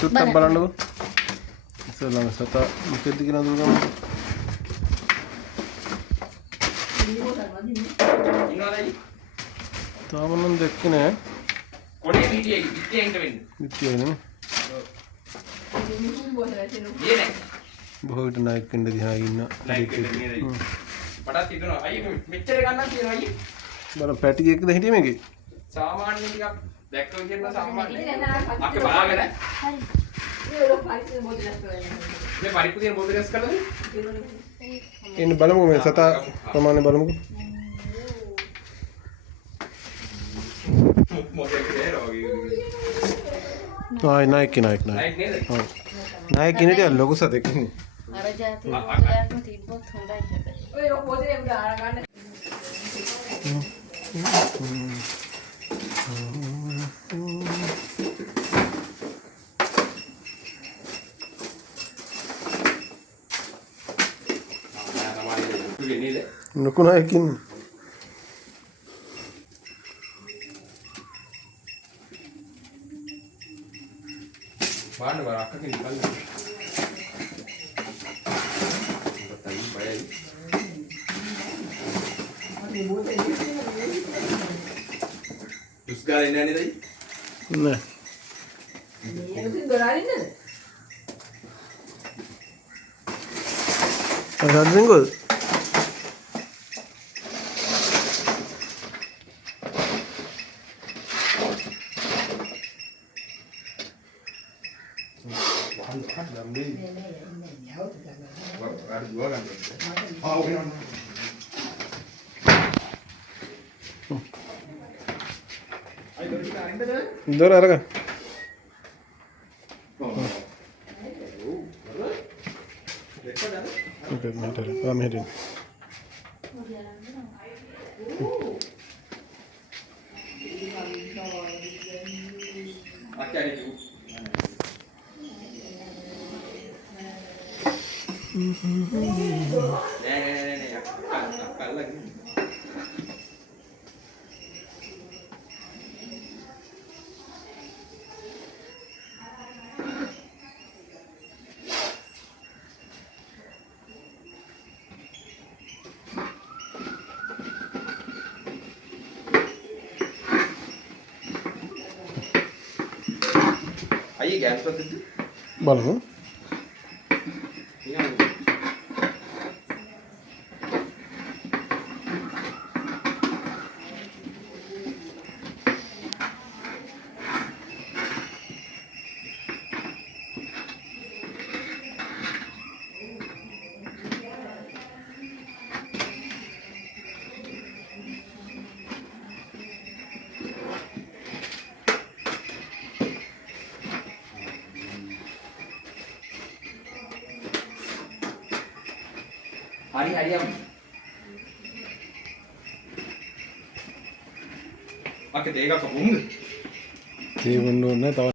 සුත්තම් බලන්නකෝ. ඉස්සෙල්ලාම සතා මොකෙද්ද කියලා දුන්නා. තාම නම් දැක්කේ නෑ. කොඩේ මීඩියේ ඉතියෙන්ට වෙන්නේ. ඉතියනේ. බොහෝ විට නයික් වෙන්න දිහා ඉන්න. නයික් වෙන්න නේද? මටත් හිතුණා අයියේ මෙච්චර ගන්නක් තියෙනවා අයියේ. බලන්න පැටි එකද හිටියේ මේකේ? සාමාන්‍ය ටිකක් දැක්ක විදිහට සාමාන්‍ය. අපේ බලාගෙන. හරි. මේ පරිප්පු තියෙන බෝතල රැස් කරලාද? එන්න බලමුකෝ මේ සතා ප්‍රමාණය බලමුකෝ. මොකද කියලා ආයි නයික් නයික්. නයික් නේද? ඔව්. නයික් ඉන්නේ ලොකු සතෙක් ඉන්නේ. අර જાති මොකක්ම තිබ්බොත් හොඳයි හැබැයි. ඔය පොතේ උඩ අරගන්න. ලොකු නයික් ඉන්නේ. බාන්න බර අක්කකින් බලන්න. තයි බයයි. දුස්ගාල එන්නේ නැනේ දයි. නෑ. මේ මුතින් දොරාරින්නද? අරදින්ගොල්. Dora argan. Okay, matter. I'm heading. අයියේ ගෑස් වලද? බලමු. hari ayam. Pakai tega ke bumbu. Tega bumbu na tahu.